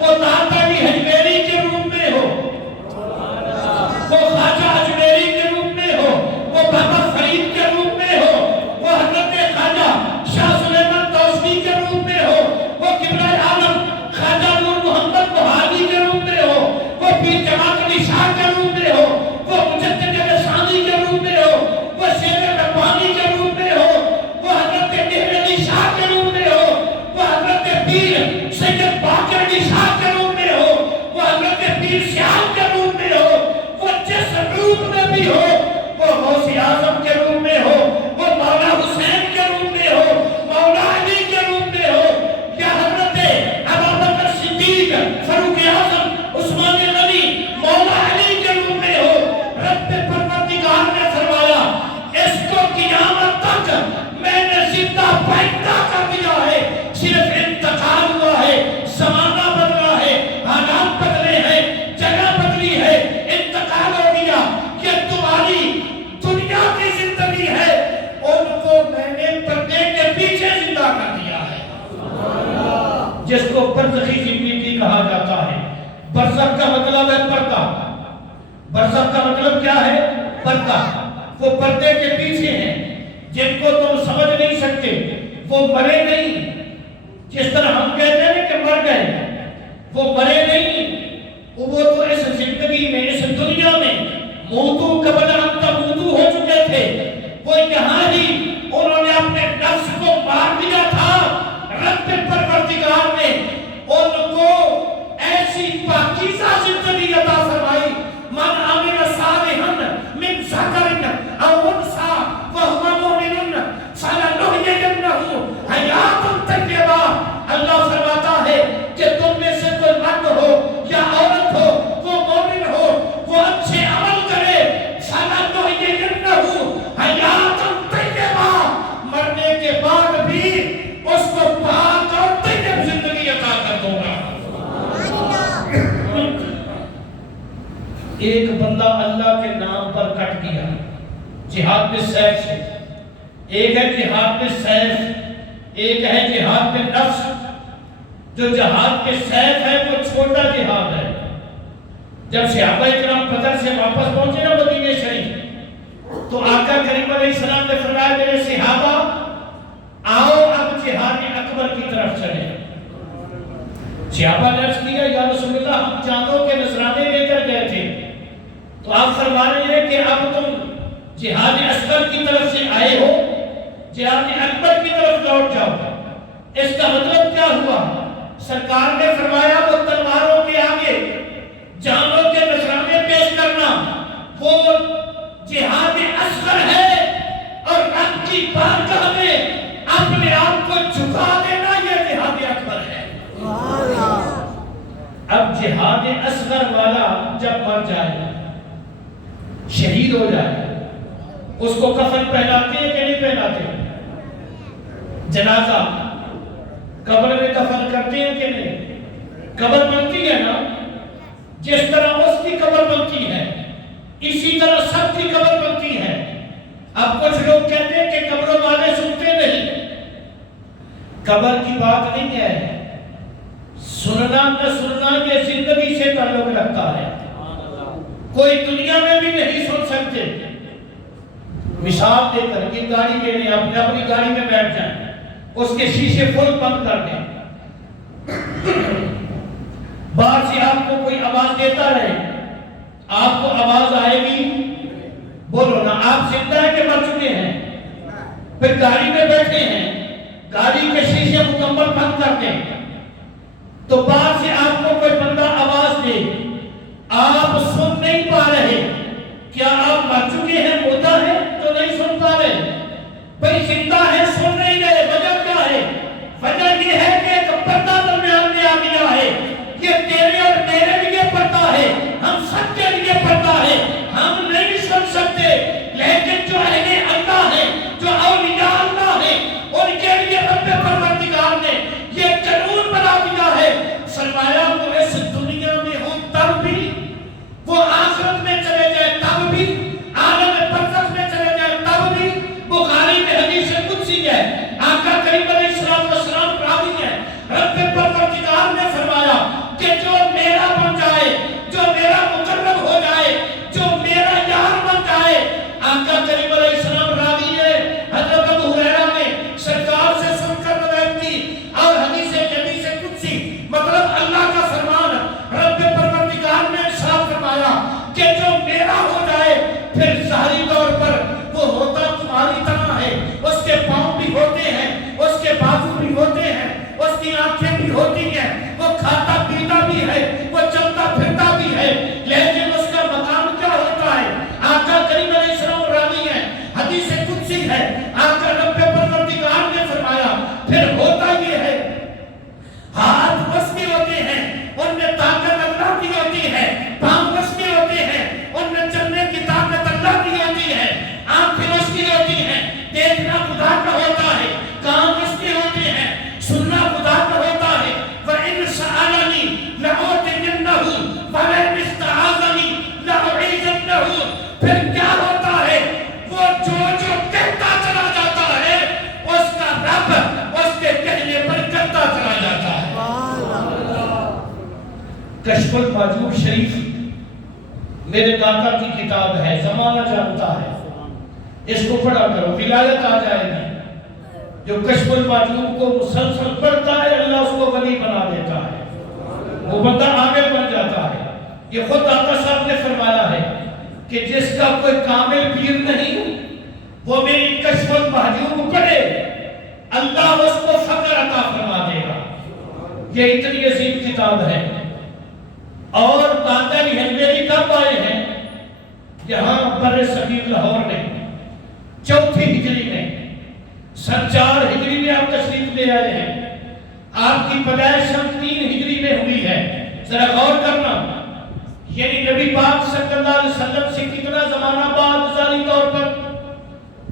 وہ داتا علی حجویری کے روپ میں ہو، وہ خواجہ اجمیری کے روپ میں ہو، وہ بابا فرید کے روپ میں ہو، وہ حضرت خواجہ شاہ سلیمان توسیع کے روپ میں ہو، وہ کبرائے عالم خواجہ نور محمد بہادی کے روپ میں ہو، وہ پیر جماعت علی شاہ کے روپ میں ہو، وہ مجدد رسانی کے روپ میں ہو، وہ شیر ربانی کے روپ میں ہو، وہ حضرت مہر علی شاہ کے روپ میں ہو، وہ حضرت پیر سید باقر علی شاہ کے روپ میں ہو، وہ حضرت پیر سیال کے روپ میں ہو، وہ جس روپ میں بھی ہو، وہ غوث اعظم کے روپ میں ہو، وہ مولا حسین کے روپ میں ہو، مولا علی کے روپ میں ہو، یا حضرت ابوبکر صدیق، فاروق اعظم، عثمان غنی، مولا علی کے روپ میں ہو۔ رب پروردگار نے فرمایا اس کو قیامت تک میں نے زندہ پائندہ کر دیا ہے، صرف انتقال ہوا ہے، زمانہ بدلا ہے، حالات بدلے ہیں، جگہ بدلی ہے، انتقال ہو گیا۔ یہ تمہاری دنیا کی زندگی ہے، ان کو میں نے پردے کے پیچھے زندہ کر دیا ہے، جس کو برزخی زندگی کہا جاتا ہے۔ برزخ کا مطلب ہے پردہ، برزخ کا مطلب کیا ہے؟ پردہ۔ وہ پردے کے پیچھے ہیں، جن کو تم سمجھ نہیں سکتے، وہ مرے نہیں، جس طرح ہم کہتے ہیں کہ مر گئے، وہ مرے نہیں، وہ تو اس زندگی میں، اس دنیا میں موتو قبل ان تموتو ہو چکے تھے، وہ یہاں ہی انہوں نے اپنے نفس کو مار دیا تھا۔ رب پروردگار نے ان کو ایسی پاکیزہ زندگی عطا فرمائی، من عمل صالحا من ذکر او انثی وهو مؤمن فلنحیینہ حیاۃ طیبہ۔ اللہ فرماتا ہے کہ تم میں سے کوئی مرد ہو یا عورت ہو، وہ مومن ہو، وہ اچھے عمل کرے، فلنحیینہ حیاۃ طیبہ، ایک بندہ اللہ کے نام پر کٹ گیا جہاد بالسیف سے، ایک ہے جہاد بالسیف، ایک ہے جہاد بالنفس۔ جو جہاد کے سیف ہے وہ چھوٹا جہاد ہے۔ جب صحابہ کرام بدر سے واپس پہنچے نا مدینہ شریف، تو آقا کریم علیہ السلام نے فرمایا میرے صحابہ آؤ اب جہاد اکبر کی طرف چلیں۔ صحابہ نے عرض کیا یا رسول اللہ ہم چاندوں کے نذرانے لے کر گئے تھے، تو آپ فرما رہے ہیں کہ اب تم جہاد اصغر کی طرف سے آئے ہو، جہاد اکبر کی طرف لوٹ جاؤ۔ اس کا مطلب کیا ہوا؟ سرکار نے فرمایا وہ تلواروں کے آگے جانوں کے نذرانے پیش کرنا وہ جہاد اصغر ہے، اور رب کی بارگاہ میں اپنے آپ کو جھکا دینا یہ جہاد اکبر ہے۔ اب جہاد اصغر والا جب مر جائے، شہید ہو جائے، اس کو کفن پہناتے ہیں کہ نہیں پہناتے؟ جنازہ قبر میں کفن کرتے ہیں کہ نہیں؟ قبر بنتی ہے نا، جس طرح اس کی قبر بنتی ہے اسی طرح سب کی قبر بنتی ہے۔ اب کچھ لوگ کہتے ہیں کہ قبروں والے سنتے نہیں، قبر کی بات نہیں ہے، سننا نہ سننا یہ زندگی سے تعلق رکھتا ہے، کوئی دنیا میں بھی نہیں سن سکتے۔ مثال دے کر یہ گاڑی لینے اپنی گاڑی میں بیٹھ جائیں، اس کے شیشے فل بند کر دیں، باہر سے آپ کو کوئی آواز دیتا رہے، آپ کو آواز آئے گی؟ بولو نا، آپ زندہ ہیں کہ مر چکے ہیں؟ پھر گاڑی میں بیٹھے ہیں، گاڑی کے شیشے مکمل بند کر دیں، تو باہر سے آپ کو کوئی بندہ آواز دے، آپ سن نہیں پا رہے، کیا آپ مر چکے ہیں؟ مردہ ہے تو نہیں سن پا رہے، بھئی زندہ ہے سن نہیں رہے، وجہ کیا ہے؟ وجہ یہ ہے کہ ایک پردہ درمیان میں آ گیا ہے، یہ تیرے اور میرے لیے پردہ ہے، ہم سب کے لیے پردہ ہے، ہم نہیں سن سکتے، لیکن جو اہل اللہ ہے، جو اولیاء اللہ ہے، ان کے لیے رب پروردگار نے یہ قانون بنا دیا ہے، فرمایا وہ اس دنیا میں ہوں تب بھی، وہ آخرت میں چلے جائے تب بھی، عالم برزخ میں چلے جائے تب بھی۔ بخاری میں حدیث قدسی ہے، آقا کریم علیہ السلام راوی ہے، رب پروردگار نے فرمایا کہ جو میرا بن جائے، جو میرا مقرب ہو جائے، جو میرا یار بن جائے، آقا کریم علیہ السلام راوی ہے، حضرت ابو ہریرہ نے سرکار سے سن کر روایت کی، اور حدیث قدسی مطلب اللہ کا فرمان، رب پروردگار نے ارشاد فرمایا کہ جو میرا ہو جائے پھر ظاہری طور پر وہ ہوتا تمہاری طرح ہے، اس کے پاؤں بھی ہوتے ہیں، اس کے بازو بھی ہوتے ہیں، اس کی آنکھیں بھی ہوتی ہیں، وہ کھاتا پیتا بھی ہے، وہ چلتا پھرتا بھی ہے، لیکن اس کا مقام کیا ہوتا ہے؟ آقا کریم علیہ السلام راوی ہے، حدیث قدسی ہے، آقا رب پروردگار نے فرمایا پھر ہوتا یہ ہے، ہاتھ بس کے ہوتے ہیں، ان میں طاقت اللہ کی ہوتی ہے، پاؤں بس کے ہوتے ہیں، ان میں چلنے کی طاقت اللہ کی ہوتی ہے، آنکھیں اس کی ہوتی ہیں، دیکھنا خدا کا ہوتا ہے، کام اس کے ہوتے ہیں، سننا خدا کا ہوتا ہے۔ وَإِنْ سَأَلَنِي لَأُعْطِيَنَّهُ وَلَئِنِ اسْتَعَاذَنِي لَأُعِيذَنَّهُ۔ پھر کیا ہوتا ہے؟ وہ جو کہتا چلا جاتا ہے، اس کا رب اس کے کہنے پر کرتا چلا جاتا ہے۔ کشف المحجوب شریف میرے داتا کی کتاب ہے، زمانہ جانتا ہے، اس کو پڑھا کرو، ولایت آ جائے گی۔ جو کشف المحجوب کو مسلسل پڑھتا ہے اللہ اس کو ولی بنا دیتا ہے، وہ بندہ عامل بن جاتا ہے۔ یہ خود داتا صاحب نے فرمایا ہے کہ جس کا کوئی کامل پیر نہیں وہ میری کشف المحجوب پڑھے، اللہ اس کو فقر عطا فرما دے گا۔ یہ اتنی عظیم کتاب ہے۔ اور داتا ہنویری کب آئے ہیں یہاں بر صغیر لاہور میں؟ 4 ہجری میں، 4 ہجری میں آپ تشریف لے آئے ہیں، آپ کی پیدائش 3 ہجری میں ہوئی ہے۔ ذرا غور کرنا، یعنی نبی پاک صلی اللہ علیہ وسلم سے کتنا زمانہ بعد ظاہری طور پر؟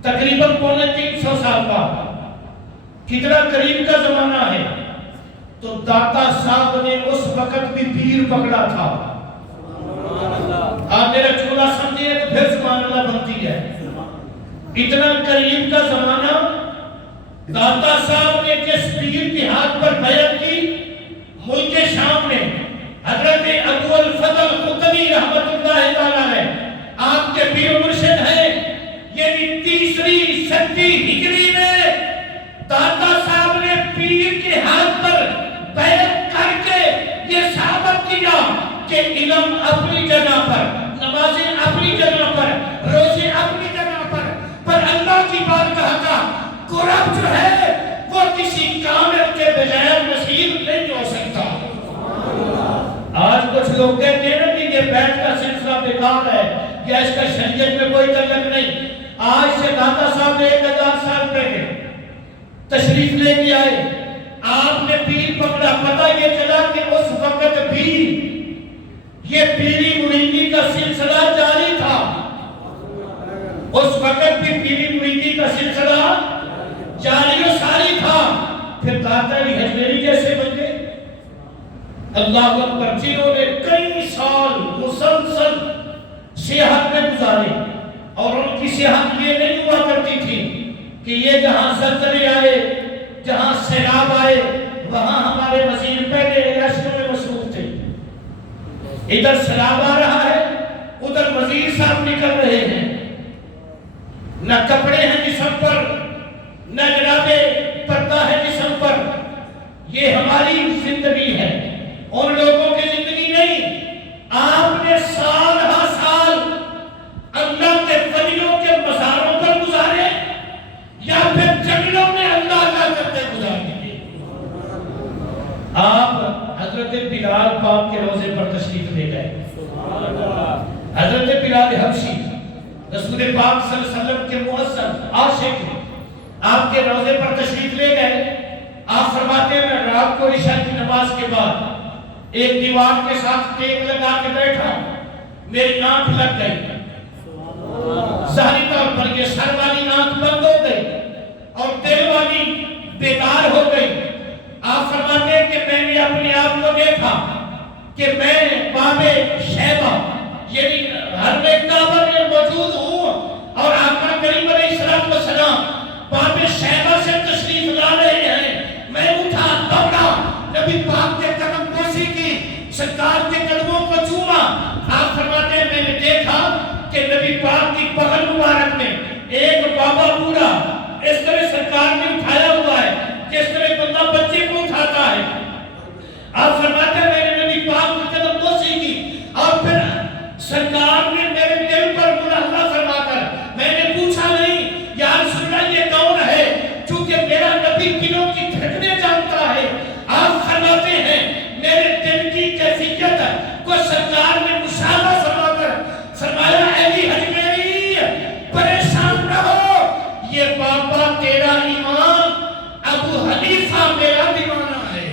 تقریباً 350 سال بعد، کتنا قریب کا زمانہ ہے۔ تو داتا صاحب نے اس وقت بھی پیر پکڑا تھا، آپ میرا چولہا سمجھے تو پھر سبحان اللہ بنتی ہے. اتنا قریب کا زمانہ داتا صاحب نے جس پیر کے ہاتھ پر بیعت کی ملک شام میں حضرت ابو الفضل قطبی رحمت اللہ تعالیٰ علیہ آپ کے پیر مرشد ہیں. یعنی 3 صدی ہجری میں داتا صاحب نے پیر کے ہاتھ پر بیعت کر کے یہ ثابت کیا کہ علم اپنی جگہ پر، نمازیں اپنی جگہ پر، روزے اپنی جگہ پر اللہ کی بارگاہ کا قرب جو ہے وہ کسی کامل کے بغیر نصیب نہیں ہو سکتا. آج کچھ لوگ کہتے ہیں نا کہ یہ بیعت کا سلسلہ بیکار ہے یا اس کا شریعت میں کوئی تعلق نہیں. آج سے داتا صاحب نے 1000 سال پہلے تشریف لے کے آئے، آپ نے پیر پکڑا. پتہ یہ چلا کہ اس وقت بھی یہ پیری مریدی کا سلسلہ جاری تھا. اس وقت بھی پیری مریدی کا سلسلہ جاری و ساری تھا. پھر داتا علی حجویری جیسے بن گئے. اللہ اکبر، جنہوں نے کئی سال مسلسل سیاحت میں گزارے اور ان کی سیاحت یہ نہیں ہوا کرتی تھی کہ یہ جہاں زلزلے آئے، جہاں سیلاب آئے، وہاں ہمارے وزیر پہلے الیکشنوں میں مصروف تھے. ادھر سیلاب آ رہا ہے، ادھر وزیر صاحب نکل رہے ہیں. نہ کپڑے ہیں جسم پر، نہ جنابے پردہ ہے جسم پر. یہ ہماری زندگی ہے، ان لوگوں کی زندگی نہیں. آپ نے سال ہر سال اللہ کے ولیوں کے مزاروں پر گزارے یا پھر جنگلوں میں اللہ کرتے گزار دیے. آپ حضرت بلال پاک کے روزے پر تشریف لے گئے. حضرت بلال حبشی رسول پاک صلی اللہ علیہ وسلم کے محسن عاشق آپ کے روزے پر تشریف لے گئے. آپ فرماتے ہیں میں رات کو عشاء کی نماز کے بعد ایک دیوار کے ساتھ ٹیک لگا کے بیٹھا، میری آنکھ لگ گئی. ظاہری طور پر یہ سر والی آنکھ بند ہو گئی اور دل والی بیدار ہو گئی. آپ فرماتے ہیں کہ میں نے اپنے آپ کو دیکھا کہ میں باب شیبہ یعنی حرم کعبہ میں موجود ہوں اور آقا کریم علیہ السلام باب شیبہ سے تشریف لا رہے ہیں. میں اٹھا دوڑا، نبی پاک کے قدم بوسی کی، سرکار کے قدموں کو چوما. آپ فرماتے ہیں میں نے دیکھا کہ نبی پاک کی بغل مبارک میں ایک بابا بوڑھا اس طرح سرکار نے اٹھایا ہوا ہے جس طرح بندہ بچے کو اٹھاتا ہے. آپ فرماتے ہیں میں نے نبی پاک کی قدم بوسی کی اور پھر سرکار نے میرے دل پر ملاحظہ فرما کر میں نے پوچھا نہیں یا رسول اللہ یہ کون ہے، چونکہ میرا نبی دلوں کی دھڑکنیں جانتا ہے. آپ فرماتے ہیں میرے دل کی کیفیت کو سرکار نے مشاہدہ فرما کر فرمایا علی حجویری پریشان نہ ہو، یہ بابا تیرا امام ابو حنیفہ میرا دیوانہ ہے.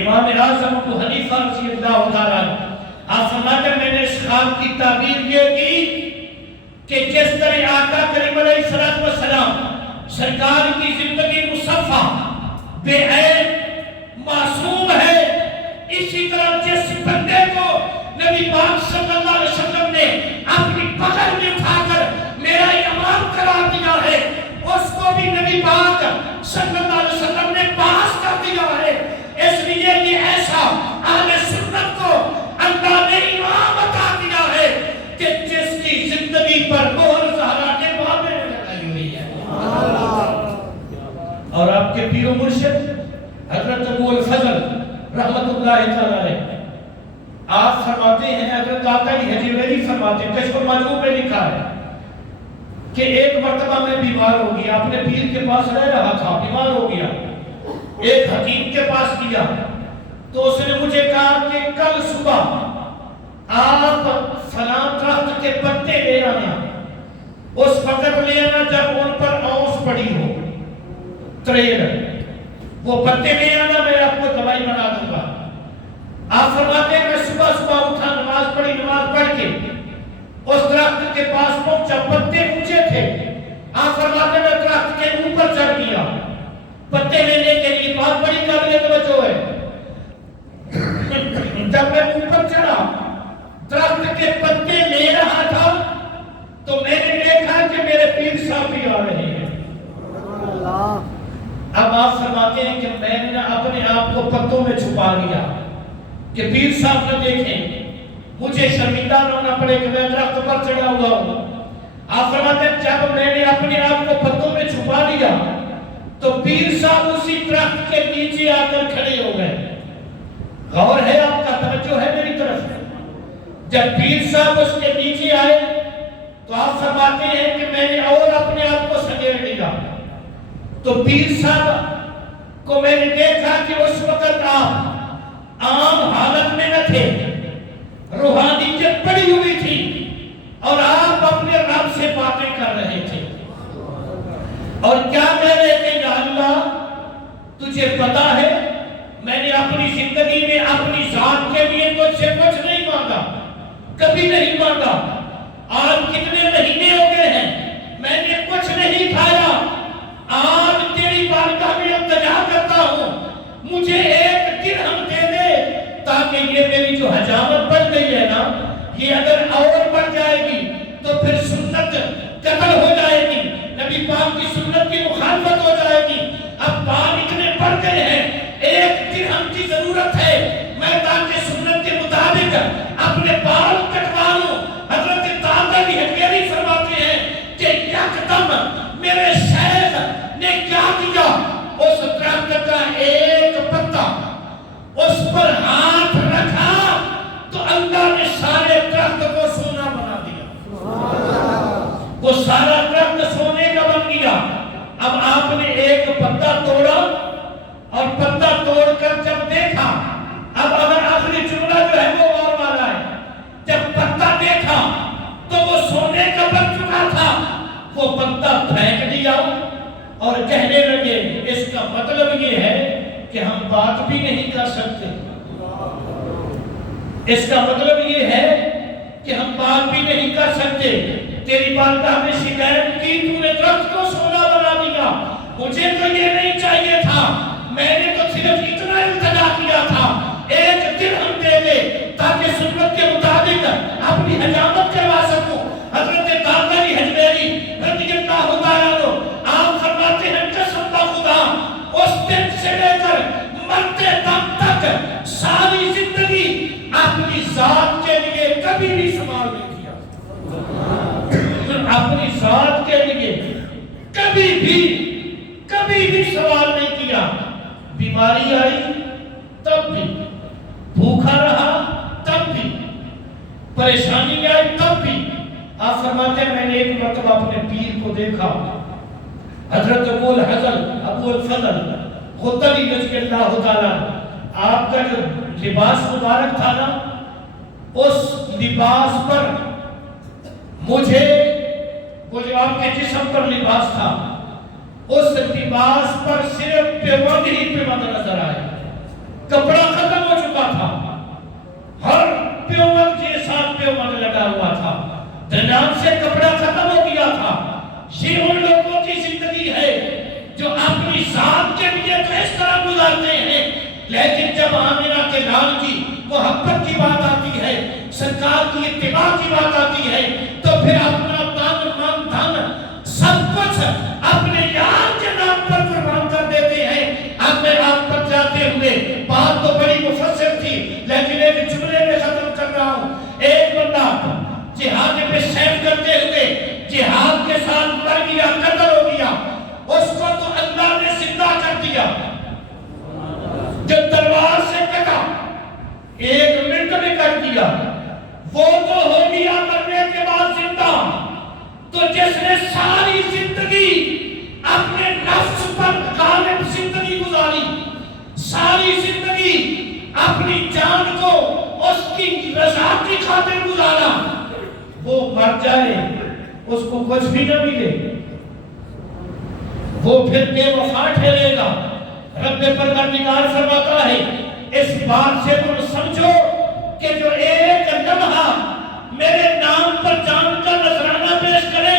امام اعظم ابو حنیفہ رضی اللہ تعالیٰ. آپ فرماتے ہیں میں نے اس خواب کی تعبیر یہ کی کہ جس طرح آقا کریم علیہ السلام سرکار کی زندگی مصفہ بے عیب معصوم ہے، اسی طرح جس بندے کو نبی پاک صلی اللہ علیہ وسلم نے اپنی بغل میں اٹھا کر میرا امام قرار دیا ہے، اس کو بھی نبی پاک صلی اللہ علیہ وسلم نے پاس کر دیا ہے. اس لیے کہ ایسا اہل سنت کو اللہ نے امام عطا دیا ہے کہ جس کی زندگی پر مہر زہرا کے بابے میں لگائی ہوئی ہے. اور آپ کے پیر و مرشد حضرت ابو الفضل رحمت اللہ تعالیٰ علیہ آپ فرماتے ہیں، حضرت داتا علی حجویری فرماتے ہیں، کشف المعجوب میں لکھا ہے کہ ایک مرتبہ میں بیمار ہو گیا. اپنے پیر کے پاس رہ رہا تھا، بیمار ہو گیا. ایک حکیم کے پاس گیا تو اس نے مجھے کہا کہ کل صبح آپ فلاں درخت کے پتے لے آنا، اس وقت لے آنا جب ان پر اوس پڑی ہو، تریل وہ پتے لے آنا، میں آپ کو دوائی بنا دوں گا. آپ فرماتے ہیں میں صبح صبح اٹھا، نماز پڑھی، نماز پڑھ کے اس درخت کے پاس پہنچا. پتے اونچے تھے. آپ فرماتے ہیں میں درخت کے اوپر چڑھ گیا پتے لینے کے لیے. بات بڑی قابل توجہ ہے. جب میں اوپر چڑھا درخت فرماتے ہیں کہ میں نے اپنے آپ کو پتوں میں چھپا لیا کہ پیر صاحب نہ دیکھیں، مجھے شرمندہ نہ ہونا پڑے کہ میں درخت پر چڑھا ہوا ہوں۔ آپ فرماتے ہیں جب میں نے اپنے آپ کو پتوں میں چھپا لیا تو پیر صاحب اسی درخت کے نیچے آ کر کھڑے ہو گئے۔ غور ہے آپ کا، توجہ ہے میری طرف۔ جب پیر صاحب اس کے نیچے آئے تو آپ فرماتے ہیں کہ میں نے اور اپنے آپ کو سنگیڑ لیا تو پیر صاحب کو میں نے دیکھا کہ اس وقت آپ عام حالت میں نہ تھے، روحانیت پڑی ہوئی تھی اور آپ اپنے رب سے باتیں کر رہے تھے اور کیا کہہ رہے تھے؟ یا اللہ تجھے پتا ہے میں نے اپنی زندگی میں اپنی ذات کے لیے تجھ سے کچھ نہیں مانگا، کبھی نہیں مانگا۔ آج کتنے مہینے ہو گئے ہیں میں نے کچھ نہیں کھایا، آج تیری بارگاہ میں التجا کرتا ہوں مجھے ایک درہم دے دے تاکہ یہ میری جو حجامت بڑھ گئی ہے نا یہ اگر اور بڑھ جائے گی تو پھر سنت قتل ہو جائے گی، نبی پاک کی سنت کی مخالفت ہو جائے گی۔ اب بال اتنے بڑھ گئے ہیں، ایک درہم کی ضرورت ہے میں تاکہ سنت کے مطابق اپنے بال کٹوا لوں۔ حضرت دادا بھی حجویری فرماتے ہیں کہ یکدم میرے شیخ نے کیا کیا، اس درخت کا ایک پتا اس پر ہاتھ رکھا تو اللہ نے سارے درخت کو سونا بنا دیا، وہ سارا درخت سونے کا بن گیا۔ اب آپ نے ایک پتا توڑا اور پتا توڑ کر جب دیکھا، اب اگر آخری جملہ جو ہے وہ اور والا ہے، جب پتا دیکھا تو وہ سونے کا بن چکا تھا، وہ پتا پھینک دیا اور کہنے لگے اس کا مطلب یہ ہے کہ ہم بات بھی نہیں کر سکتے، اس کا مطلب یہ ہے کہ ہم بات بھی نہیں کر سکتے، تیری بارگاہ میں شکایت کی تو نے درخت کو سونا بنا دیا، مجھے تو یہ نہیں چاہیے تھا، میں نے تو صرف اتنا التجا کیا تھا ایک درہم دے دے تاکہ سنت کے مطابق اپنی حجامت کروا سکوں۔ حضرت دادا علی حجویری رضی اللہ تعالیٰ عنہ آپ فرماتے ہیں قسم خدا اس دن سے لے کر مرتے دم تک ساری زندگی اپنی ذات کے لیے کبھی بھی سوال نہیں کیا، اپنی ذات کے لیے کبھی بھی سوال نہیں کیا۔ بیماری آئی تب بھی، بھوکا رہا تب بھی، پریشانی آئی تب بھی۔ آپ فرماتے ہیں میں نے ایک مرتبہ اپنے پیر کو دیکھا، حضرت ابو الفضل خدری رضی اللہ تعالیٰ، آپ کا جو لباس مبارک تھا نا اس لباس پر مجھے، وہ جو آپ کے جسم پر لباس تھا اس لباس پر صرف پیوند ہی پیوند نظر آئے، کپڑا ختم ہو چکا تھا، ہر پیوند کے ساتھ پیوند لگا ہوا تھا، درمیان سے کپڑا ختم ہو گیا تھا۔ یہ ان لوگوں کی زندگی ہے جو اپنی ذات کے لیے تو اس طرح گزارتے ہیں، لیکن جب آمنہ کے لال کی محبت کی بات آتی ہے، سرکار کی اتباع کی بات آتی ہے تو پھر اپنا تن من دھن سب کچھ اپنے یار کے نام پر قربان کر دیتے ہیں۔ اب میں آپ پر جاتے ہوئے بات تو بڑی مفصل تھی لیکن ایک جملے میں ختم کر رہا ہوں۔ ایک بندہ جہاد پہ سیف کرتے ہوئے جہاد کے ساتھ مر گیا، قتل ہو گیا، اس کو تو اللہ نے زندہ کر دیا، جو تلوار سے کٹا ایک منٹ میں کٹ دیا، وہ تو ہو گیا مرنے کے بعد زندہ۔ تو جس نے ساری زندگی اپنے نفس پر غالب زندگی گزاری، ساری زندگی اپنی جان کو اس کی رضا کی خاطر گزارا، وہ مر جائے اس کو کچھ بھی نہ ملے، وہ پھر بے وفا ٹھہرے گا۔ رب پروردگار فرماتا ہے اس بات سے تم سمجھو کہ جو ایک لمحہ میرے نام پر جان کا نذرانہ پیش کرے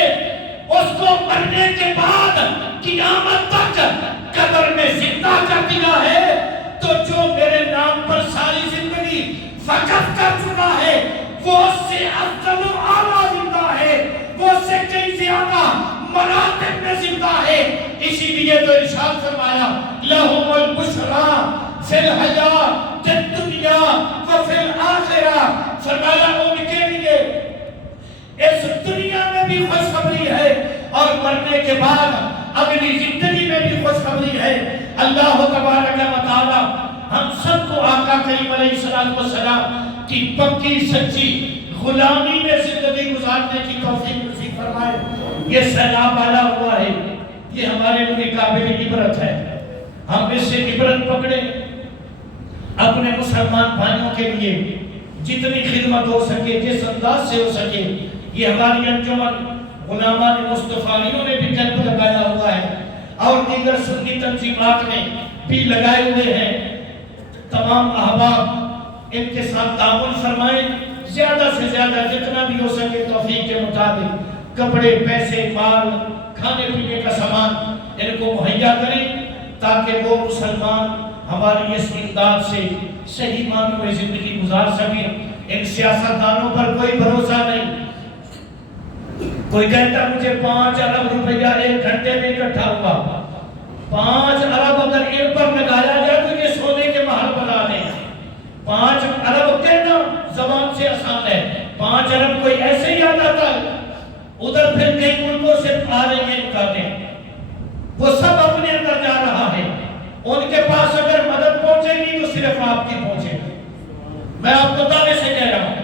اس کو مرنے کے بعد قیامت تک قبر میں زندہ کر دیا ہے، تو جو میرے نام پر ساری زندگی وقف کر چکا ہے وہ اس سے افضل و اعلیٰ زندہ ہے، وہ اس سے کئی زیادہ مراتب میں زندہ ہے۔ اسی لیے تو ارشاد فرمایا لہم فرمایا ان کے لیے اس دنیا میں بھی خوشخبری ہے اور مرنے کے بعد اگلی زندگی میں بھی خوشخبری ہے۔ اللہ تبارک و تعالی ہم سب کو آقا کریم علیہ السلام کی پکی سچی غلامی میں زندگی گزارنے کی توفیق نصیب فرمائے۔ یہ سیلاب آیا ہوا ہے، یہ ہمارے لیے قابل عبرت ہے، ہم اس سے عبرت پکڑیں، اپنے مسلمان بھائیوں کے لیے جتنی خدمت ہو سکے، جس انداز سے ہو سکے۔ یہ ہماری انجمن غلامان مصطفیٰ نے بھی کیمپ لگایا ہوا ہے اور دیگر سنی تنظیمات نے بھی لگائے ہوئے ہیں۔ تمام احباب ان کے ساتھ تعاون فرمائیں، زیادہ سے زیادہ جتنا بھی ہو سکے توفیق کے مطابق کپڑے، پیسے، مال، کھانے پینے کا سامان ان کو مہیا کریں تاکہ وہ مسلمان ہماری اس امداد سے صحیح معنوں میں زندگی گزار سکیں۔ ان سیاستدانوں پر کوئی بھروسہ نہیں۔ کوئی کہتا مجھے 5 ارب روپیہ 1 گھنٹے میں اکٹھا ہوا، 5 ارب اگر ان پر لگایا جائے تو یہ سونے کے محل بنا دیں۔ 5 ارب کہنا زبان سے آسان ہے، 5 ارب کوئی ایسے ہی آتا تھا، ادھر پھر کئی ملکوں سے آ رہی ہیں کرنے، وہ سب اپنے اندر جا رہا ہے۔ ان کے پاس اگر مدد پہنچے گی تو صرف آپ کی پہنچے گی۔ میں آپ کو دعوے سے کہہ رہا ہوں،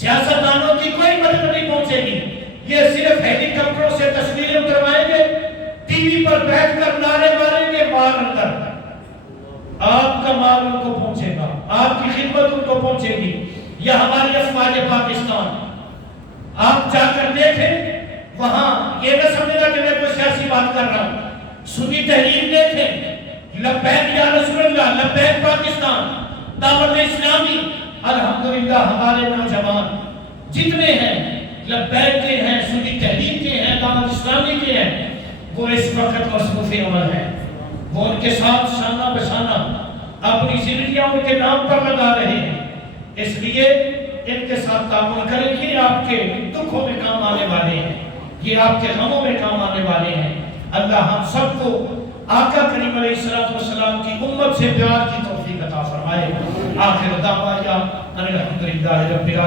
سیاستدانوں کی کوئی مدد نہیں پہنچے گی، یہ صرف ہیلی کاپٹروں سے تصویریں اتروائیں گے، ٹی وی پر بیٹھ کر نعرے ماریں گے، مال اندر۔ آپ کا مال ان کو پہنچے گا، آپ کی خدمت ان کو پہنچے گی۔ یا ہماری افواج پاکستان، آپ جا کر دیکھیں، وہاں یہ نہ سمجھنا کہ میں کوئی سیاسی بات کر رہا ہوں، سنی تحریر دیکھیں، لبیک یا رسول اللہ، لبیک پاکستان، دعوت اسلامی، الحمدللہ ہمارے نوجوان جتنے ہیں لبیک کے ہیں، سنی تحریر کے ہیں، دعوت اسلامی کے ہیں، وہ اس وقت مصروف عمل ہیں، وہ ان کے ساتھ شانہ بشانہ اپنی زندگیاں ان کے نام پر لگا رہے ہیں۔ اس لیے ان کے ساتھ تعاون کریں، یہ آپ کے دکھوں میں کام آنے والے ہیں، یہ آپ کے غموں میں کام آنے والے ہیں۔ اللہ ہم سب کو آقا کریم علیہ السلام کی امت سے پیار کی توفیق عطا فرمائے۔ آخر دعوانا ان الحمدللہ رب العالمین۔